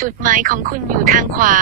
จุดหมายของคุณอยู่ทางขวา